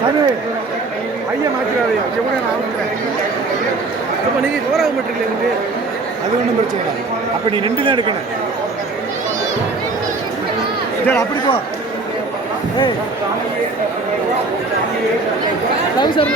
சாமி ஐயா மாற்றிடாதையா எவ்வளோ நான் அப்போ நீங்கள் எனக்கு அது ஒன்றும் பிரச்சனை இல்லை. அப்போ நீ நின்று தான் எடுக்கணும். சரி அப்படி போ. ஏய். சாமி சார்?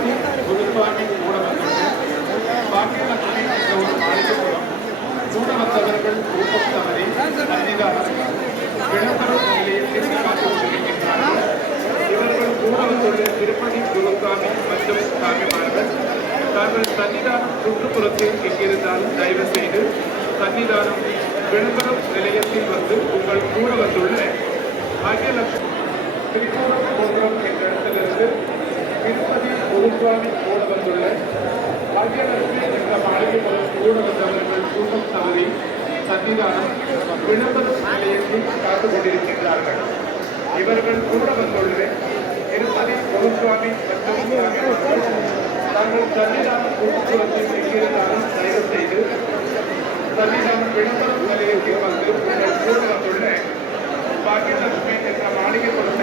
திருப்பதி புதுப்பாண்டி ஊடகங்கள் பாக்கியலட்சுமி என்ற ஒரு மாளிகைப்புறம் ஊடகத்தவர்கள் ஊக்கம் தவறி சன்னிதானம் விளம்பரம் நிலையத்தில் காத்துக் கொண்டிருக்கின்றார்கள் இவர்கள் ஊடகத்துள்ள திருப்பதி குருசாமி மற்றும் சாமிமார்கள் தாங்கள் சன்னிதானம் சுற்றுப்புறத்தில் எங்கிருந்தாலும் தயவு செய்து சன்னிதானம் விளம்பரம் நிலையத்தில் வந்து உங்கள் கூட வந்துள்ள பாக்கியலட்சுமி திருப்பூரம் என்ற இடத்திலிருந்து திருப்பதி குருசுவாமி கூட வந்துள்ள மத்தியதற்கு இந்த மாநில ஊடகத்தவர்கள் கூட்டம் தவறி சன்னிதானம் விளம்பர நிலையத்தில் காத்து கொண்டிருக்கின்றார்கள். இவர்கள் கூட வந்துள்ள. திருப்பதி குருசுவாமி மற்றும் தங்கள் சன்னிதான கூட்டுக்குளத்தில் எங்கிருந்தாலும் தயவு செய்து சன்னிதான விளம்பர நிலையத்தில் வந்து உங்கள் கூட வந்துள்ள. பாக்கியலட்சுமி என்ற மாளிகை கொடுத்த